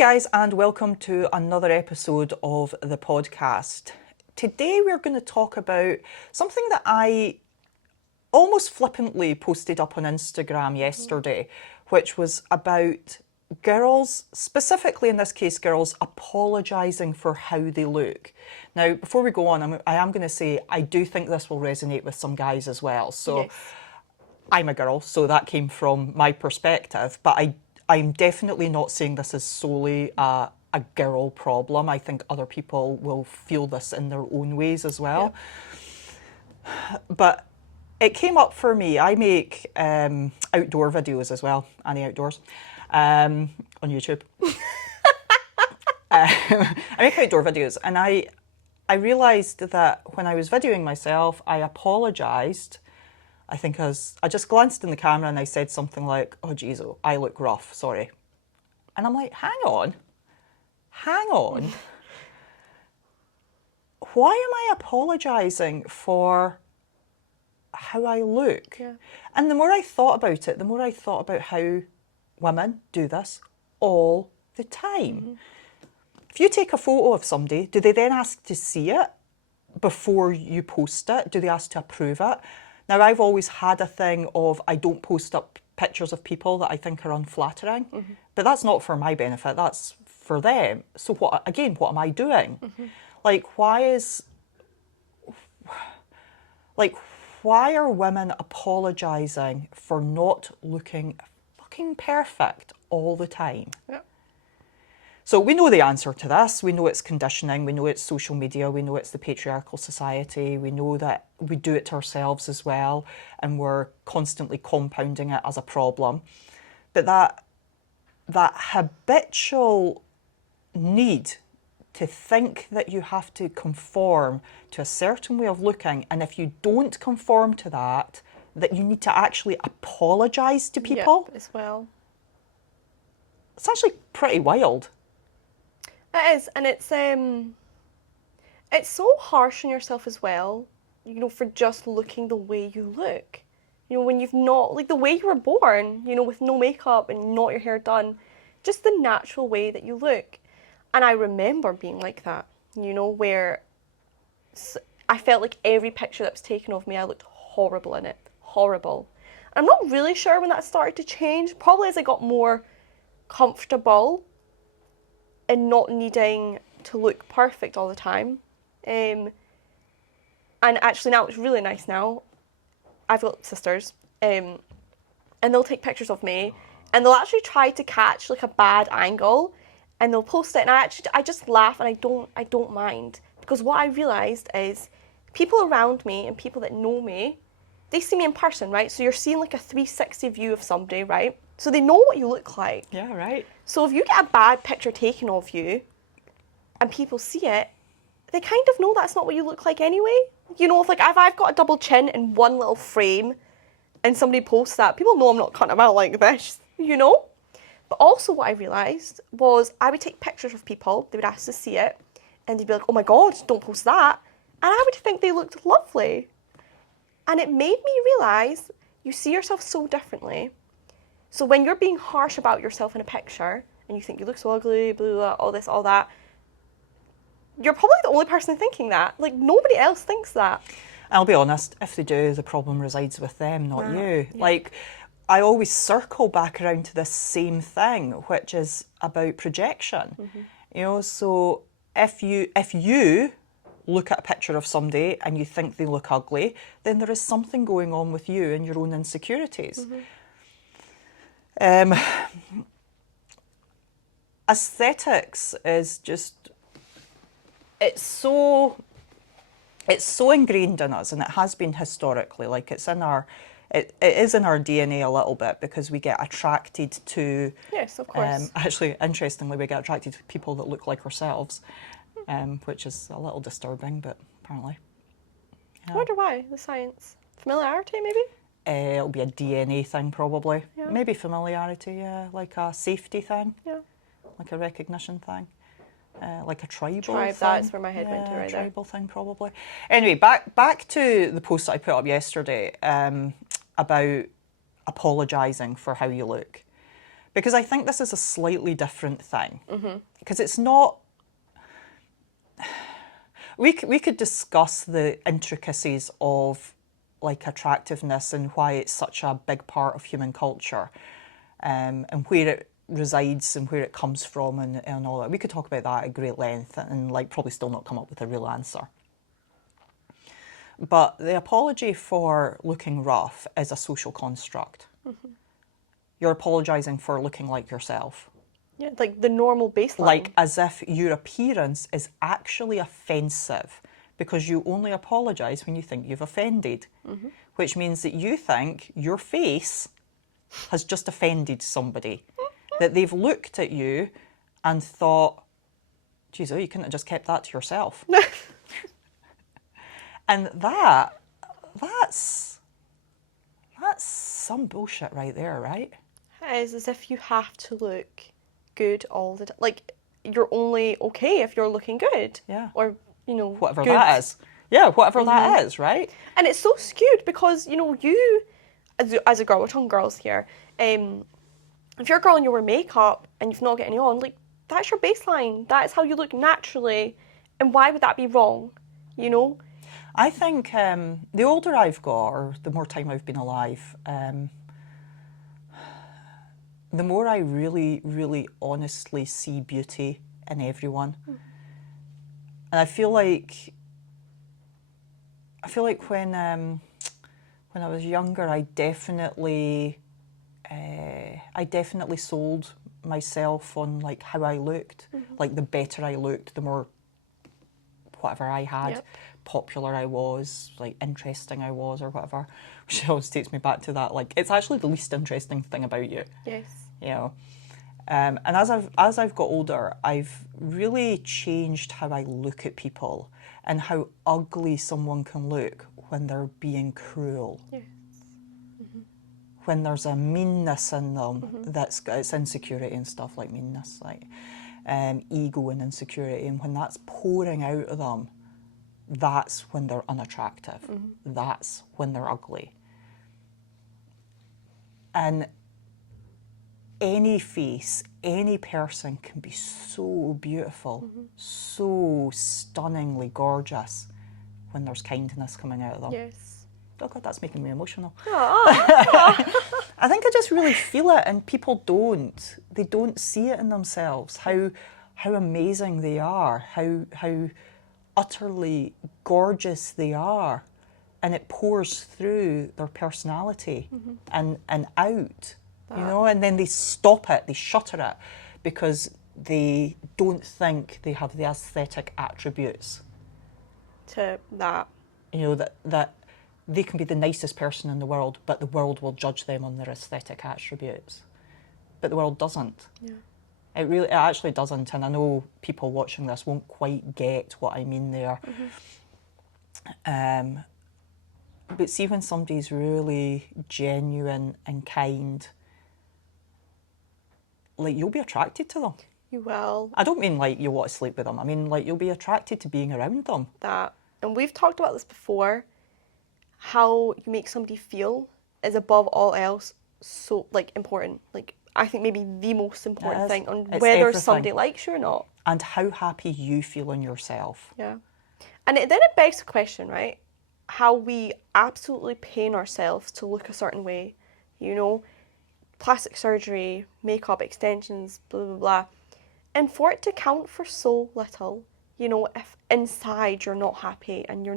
guys, and welcome to another episode of the podcast. Today we're going to talk about something that I almost flippantly posted up on Instagram yesterday, which was about girls, specifically in this case girls, apologising for how they look. Now, before we go on, I am going to say I do think this will resonate with some guys as well. So Yes. I'm a girl, so that came from my perspective, but I'm definitely not saying this is solely a girl problem. I think other people will feel this in their own ways as well. Yep. But it came up for me. I make outdoor videos as well, Annie Outdoors, on YouTube. I make outdoor videos, and I realised that when I was videoing myself, I apologised. I think I just glanced in the camera and I said something like, "Oh, geez, I look rough, sorry." And I'm like, hang on. Why am I apologising for how I look? Yeah. And the more I thought about it, the more I thought about how women do this all the time. Mm-hmm. If you take a photo of somebody, do they then ask to see it before you post it? Do they ask to approve it? Now, I've always had a thing of I don't post up pictures of people that I think are unflattering, but that's not for my benefit, that's for them. So what am I doing? Why are women apologising for not looking fucking perfect all the time? Yep. So we know the answer to this. We know it's conditioning. We know it's social media. We know it's the patriarchal society. We know that we do it to ourselves as well, and we're constantly compounding it as a problem. But that habitual need to think that you have to conform to a certain way of looking, and if you don't conform to that you need to actually apologise to people. Yep, as well. It's actually pretty wild. It is, and it's so harsh on yourself as well, for just looking the way you look. When you've not, like the way you were born, with no makeup and not your hair done, just the natural way that you look. And I remember being like that, where I felt like every picture that was taken of me, I looked horrible in it. Horrible. I'm not really sure when that started to change, probably as I got more comfortable and not needing to look perfect all the time. And actually now it's really nice now. I've got sisters, and they'll take pictures of me and they'll actually try to catch like a bad angle and they'll post it, and I just laugh, and I don't mind, because what I realised is people around me and people that know me, they see me in person, right? So you're seeing like a 360 view of somebody, right? So they know what you look like. Yeah, right. So if you get a bad picture taken of you and people see it, they kind of know that's not what you look like anyway. If I've got a double chin in one little frame and somebody posts that, people know I'm not cutting them out like this, But also what I realised was I would take pictures of people, they would ask to see it, and they'd be like, "Oh my God, don't post that." And I would think they looked lovely. And it made me realise you see yourself so differently. So when you're being harsh about yourself in a picture and you think you look so ugly, blah, blah, all this, all that, you're probably the only person thinking that. Like, nobody else thinks that. I'll be honest, if they do, the problem resides with them, not you. Yeah. Like, I always circle back around to this same thing, which is about projection. So if you look at a picture of somebody and you think they look ugly, then there is something going on with you and your own insecurities. Aesthetics is just, it's so ingrained in us, and it has been historically. Like, it is in our DNA a little bit, because we get attracted to, yes, of course. Actually, interestingly, we get attracted to people that look like ourselves, which is a little disturbing, but apparently. I wonder why. The science. Familiarity, maybe? It'll be a DNA thing, probably. Yeah. Maybe familiarity, yeah, like a safety thing. Yeah. Like a recognition thing. Like a tribal Tribe, thing. that's where my head went to right there. Tribal thing, probably. Anyway, back to the post that I put up yesterday about apologising for how you look. Because I think this is a slightly different thing. Because it's not... We could discuss the intricacies of like attractiveness and why it's such a big part of human culture, and where it resides and where it comes from and all that. We could talk about that at great length and like probably still not come up with a real answer. But the apology for looking rough is a social construct. You're apologising for looking like yourself. Yeah, like the normal baseline. Like as if your appearance is actually offensive because you only apologise when you think you've offended, which means that you think your face has just offended somebody, that they've looked at you and thought, geez, oh, you couldn't have just kept that to yourself. And that's some bullshit right there, right? It is as if you have to look good all the time. Like, you're only okay if you're looking good. Yeah. Or, you know, Whatever good. that is. Yeah, whatever that is, right? And it's so skewed because, you know, you, as a girl, we're talking girls here, if you're a girl and you wear makeup and you've not got any on, like, that's your baseline. That is how you look naturally. And why would that be wrong, you know? I think the older I've got, or the more time I've been alive, the more I really, really honestly see beauty in everyone. And I feel like when I was younger, I definitely sold myself on like how I looked. Like the better I looked, the more whatever I had, popular I was, like interesting I was, or whatever. Which always takes me back to that. Like it's actually the least interesting thing about you. Yes. You know. And as I've got older, I've really changed how I look at people and how ugly someone can look when they're being cruel. Yes. When there's a meanness in them that's got its insecurity and stuff like meanness, like ego and insecurity, and when that's pouring out of them, that's when they're unattractive. That's when they're ugly. And any face, any person can be so beautiful, so stunningly gorgeous when there's kindness coming out of them. Yes. Oh God, that's making me emotional. Ah. I think I just really feel it, and people don't. They don't see it in themselves, how amazing they are, how utterly gorgeous they are. And it pours through their personality and out. You know, and then they stop it, they shutter it, because they don't think they have the aesthetic attributes. To that. You know, that they can be the nicest person in the world, but the world will judge them on their aesthetic attributes. But the world doesn't. Yeah. It actually doesn't, and I know people watching this won't quite get what I mean there. But see, when somebody's really genuine and kind, like, you'll be attracted to them. You will. I don't mean like you want to sleep with them. I mean like you'll be attracted to being around them. That. And we've talked about this before. How you make somebody feel is above all else so like important. Like I think maybe the most important thing on It's whether everything. somebody likes you or not. And how happy you feel in yourself. Yeah. And then it begs the question, right? How we absolutely pain ourselves to look a certain way. You know, plastic surgery, makeup, extensions, blah, blah, blah. And for it to count for so little, you know, if inside you're not happy and you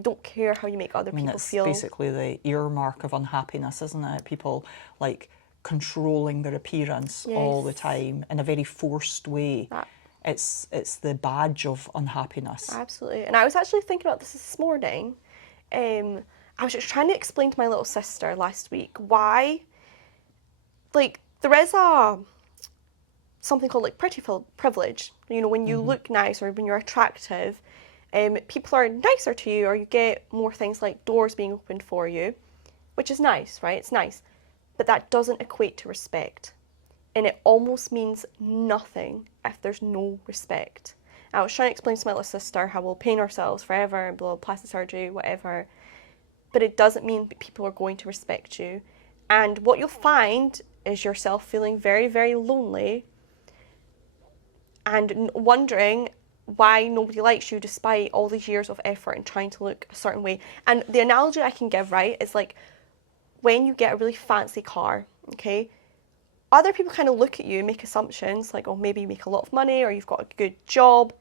don't care how you make other people feel. It's basically the earmark of unhappiness, isn't it? People like controlling their appearance all the time in a very forced way. It's the badge of unhappiness. Absolutely. And I was actually thinking about this morning. I was just trying to explain to my little sister last week why, like, there is something called like pretty privilege. You know, when you look nice or when you're attractive, people are nicer to you, or you get more things like doors being opened for you, which is nice, right? It's nice. But that doesn't equate to respect. And it almost means nothing if there's no respect. I was trying to explain to my little sister how we'll pain ourselves forever and blah, plastic surgery, whatever. But it doesn't mean people are going to respect you. And what you'll find is yourself feeling very, very lonely and wondering why nobody likes you despite all these years of effort and trying to look a certain way. And the analogy I can give, right, is like when you get a really fancy car, okay, other people kind of look at you and make assumptions like, oh, maybe you make a lot of money or you've got a good job.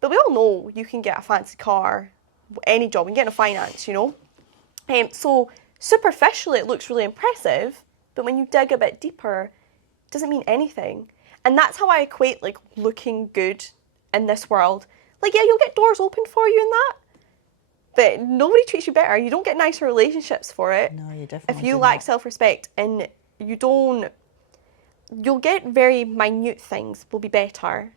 But we all know you can get a fancy car, any job, and get into finance, you know. So superficially it looks really impressive, but when you dig a bit deeper, it doesn't mean anything. And that's how I equate like looking good in this world. Like, yeah, you'll get doors open for you in that, but nobody treats you better. You don't get nicer relationships for it. No, you definitely If you do lack not. self-respect and you don't, you'll get very minute things will be better.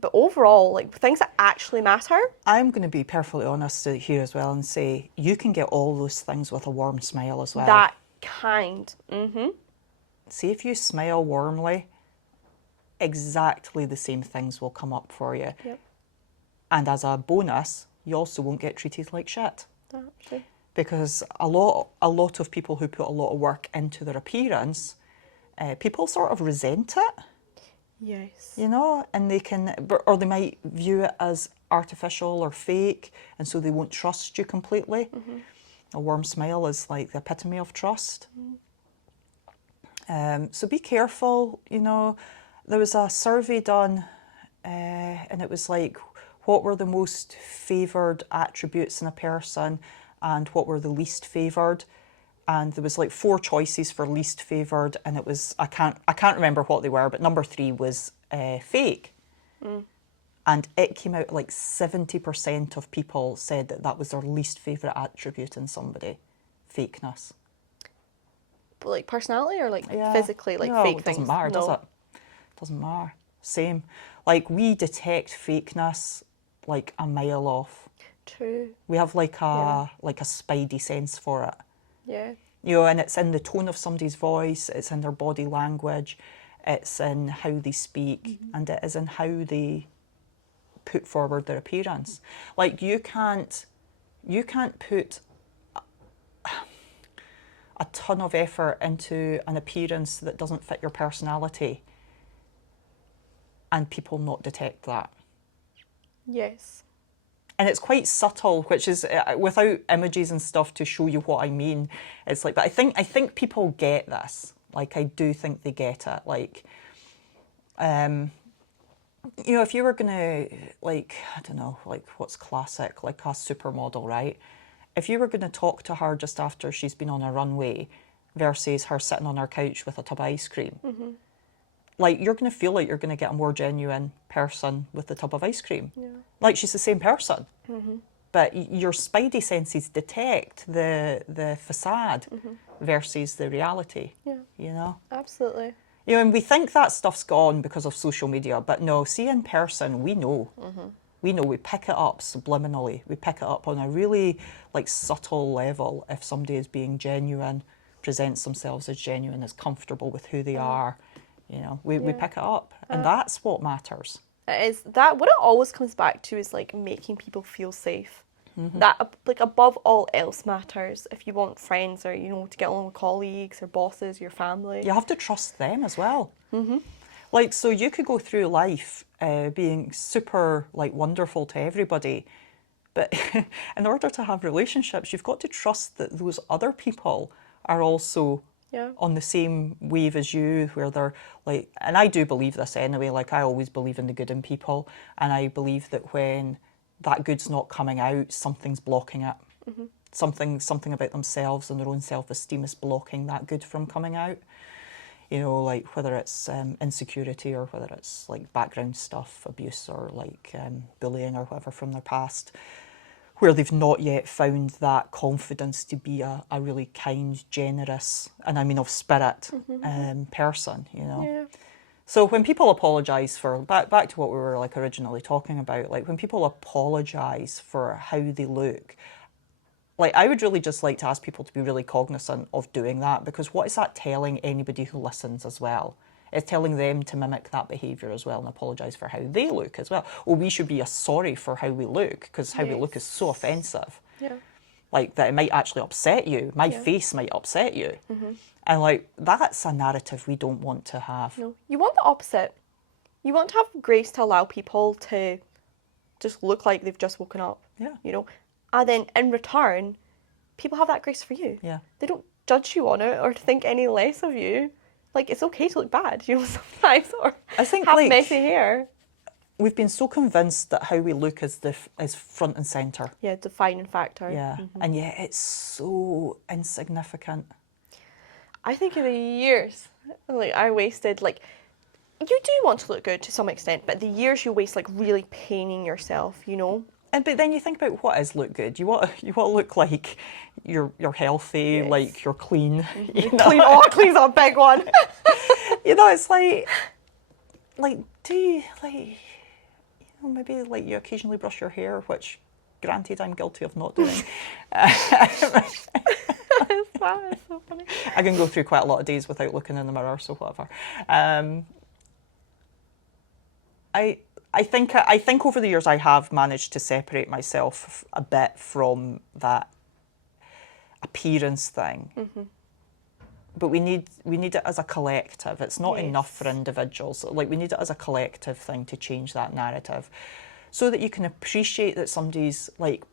But overall, like things that actually matter. I'm going to be perfectly honest here as well and say you can get all those things with a warm smile as well. That kind. Mm-hmm. See, if you smile warmly, exactly the same things will come up for you. Yep. And as a bonus, you also won't get treated like shit. Actually. Because a lot of people who put a lot of work into their appearance, people sort of resent it. Yes. You know, and they can, or they might view it as artificial or fake, and so they won't trust you completely. Mm-hmm. A warm smile is like the epitome of trust. So be careful, you know. There was a survey done, and it was like, what were the most favoured attributes in a person and what were the least favoured? And there was like 4 choices for least favoured, and it was, I can't remember what they were, but number 3 was fake. And it came out like 70% of people said that that was their least favourite attribute in somebody, fakeness. But like personality or like Yeah. physically, like No, fake it things? doesn't matter, does No. it? Doesn't matter. Same. Like we detect fakeness like a mile off. True. We have like a spidey sense for it. Yeah. You know, and it's in the tone of somebody's voice, it's in their body language, it's in how they speak, and it is in how they put forward their appearance. Like you can't put a ton of effort into an appearance that doesn't fit your personality and people not detect that. Yes. And it's quite subtle, which is without images and stuff to show you what I mean. It's like, but I think people get this. Like, I do think they get it. Like, you know, if you were gonna, like, I don't know, like what's classic, like a supermodel, right? If you were gonna talk to her just after she's been on a runway versus her sitting on her couch with a tub of ice cream, like you're gonna feel like you're gonna get a more genuine person with the tub of ice cream. Yeah. Like she's the same person, but your spidey senses detect the facade versus the reality. Yeah. You know. Absolutely. You know, and we think that stuff's gone because of social media, but no, see in person, we know. We know, we pick it up subliminally. We pick it up on a really like subtle level if somebody is being genuine, presents themselves as genuine, is comfortable with who they are. You know, we pick it up, and that's what matters. It is that what it always comes back to is like making people feel safe. That like above all else matters if you want friends or, you know, to get along with colleagues or bosses, your family. You have to trust them as well. Like, so you could go through life being super like wonderful to everybody, but in order to have relationships, you've got to trust that those other people are also on the same wave as you, where they're like, and I do believe this anyway, like I always believe in the good in people, and I believe that when that good's not coming out, something's blocking it. Something about themselves and their own self-esteem is blocking that good from coming out. You know, like whether it's insecurity or whether it's like background stuff, abuse or like bullying or whatever from their past, where they've not yet found that confidence to be a really kind, generous, and I mean of spirit, person, you know. Yeah. So when people apologise for, back to what we were like originally talking about, like when people apologise for how they look, like I would really just like to ask people to be really cognizant of doing that, because what is that telling anybody who listens as well? It's telling them to mimic that behaviour as well and apologise for how they look as well. Or we should be sorry for how we look, because how we look is so offensive. Yeah. like that it might actually upset you. My face might upset you. And like, that's a narrative we don't want to have. No, you want the opposite. You want to have grace to allow people to just look like they've just woken up. Yeah. You know, and then in return, people have that grace for you. Yeah. They don't judge you on it or think any less of you. Like, it's okay to look bad, you know, sometimes, or I think, have like, messy hair. We've been so convinced that how we look is front and centre. Yeah, defining factor. Yeah. And yet it's so insignificant. I think in the years, like, I wasted, like, you do want to look good to some extent, but the years you waste, like, really paining yourself, you know? But then you think about what is look good. You want to look like you're healthy, Yes. like you're clean. You know? Clean, oh, clean's a big one. You know, it's like do you, like, you know, maybe like you occasionally brush your hair, which granted I'm guilty of not doing. It's so funny. I can go through quite a lot of days without looking in the mirror, so whatever. I think over the years I have managed to separate myself a bit from that appearance thing. But we need it as a collective. It's not enough for individuals. Like, we need it as a collective thing to change that narrative, so that you can appreciate that somebody's like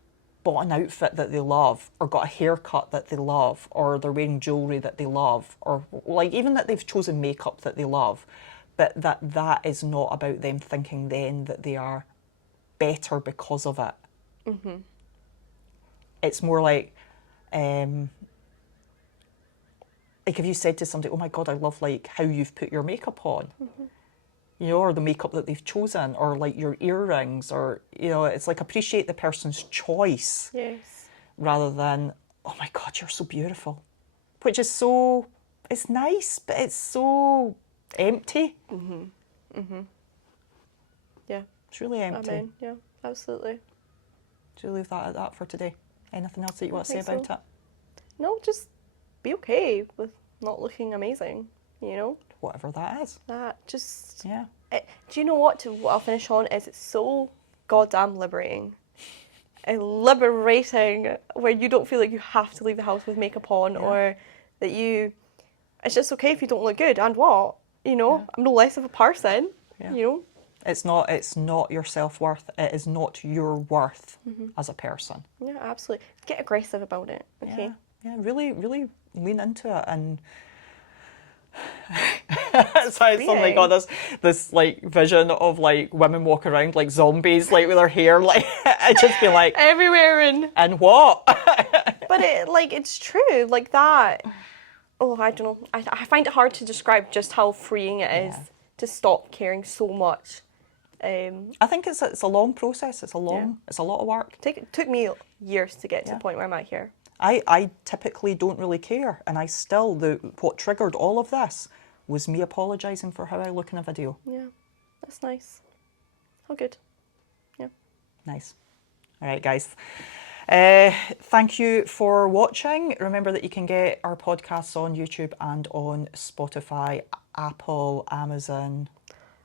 bought an outfit that they love, or got a haircut that they love, or they're wearing jewellery that they love, or like even that they've chosen makeup that they love. But that is not about them thinking then that they are better because of it. It's more like if you said to somebody, "Oh my God, I love like how you've put your makeup on," you know, or the makeup that they've chosen, or like your earrings, or, you know, it's like appreciate the person's choice. Yes. Rather than, "Oh my God, you're so beautiful," which is so, it's nice, but it's so empty. Yeah. It's really empty. Amen. Yeah, absolutely. Do you leave that at that for today? Anything else that you want to say think about so. it? No, just be okay with not looking amazing, you know? Whatever that is. That just... Yeah. do you know what I'll finish on is it's so goddamn liberating. Liberating where you don't feel like you have to leave the house with makeup on, or that it's just okay if you don't look good, and what? You know, I'm no less of a person, you know? It's not your self-worth. It is not your worth as a person. Yeah, absolutely. Get aggressive about it, okay? Yeah, really, really lean into it. And so I suddenly got this like vision of like women walking around like zombies, like with their hair, like I just be like everywhere and what? But it's true, like that. Oh, I don't know. I find it hard to describe just how freeing it is to stop caring so much. I think it's a long process. It's a lot of work. It took me years to get to the point where I'm at here. I typically don't really care, and what triggered all of this was me apologising for how I look in a video. Yeah, that's nice. How good. Yeah. Nice. All right, guys. Thank you for watching. Remember that you can get our podcasts on YouTube and on Spotify, Apple, Amazon.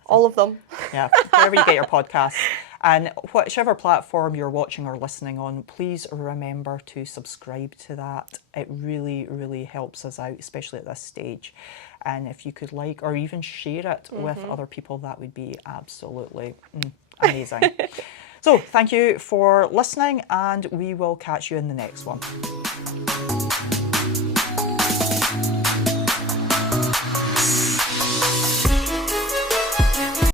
All of them. Yeah, wherever you get your podcasts. And whichever platform you're watching or listening on, please remember to subscribe to that. It really, really helps us out, especially at this stage. And if you could like or even share it with other people, that would be absolutely amazing. So thank you for listening, and we will catch you in the next one.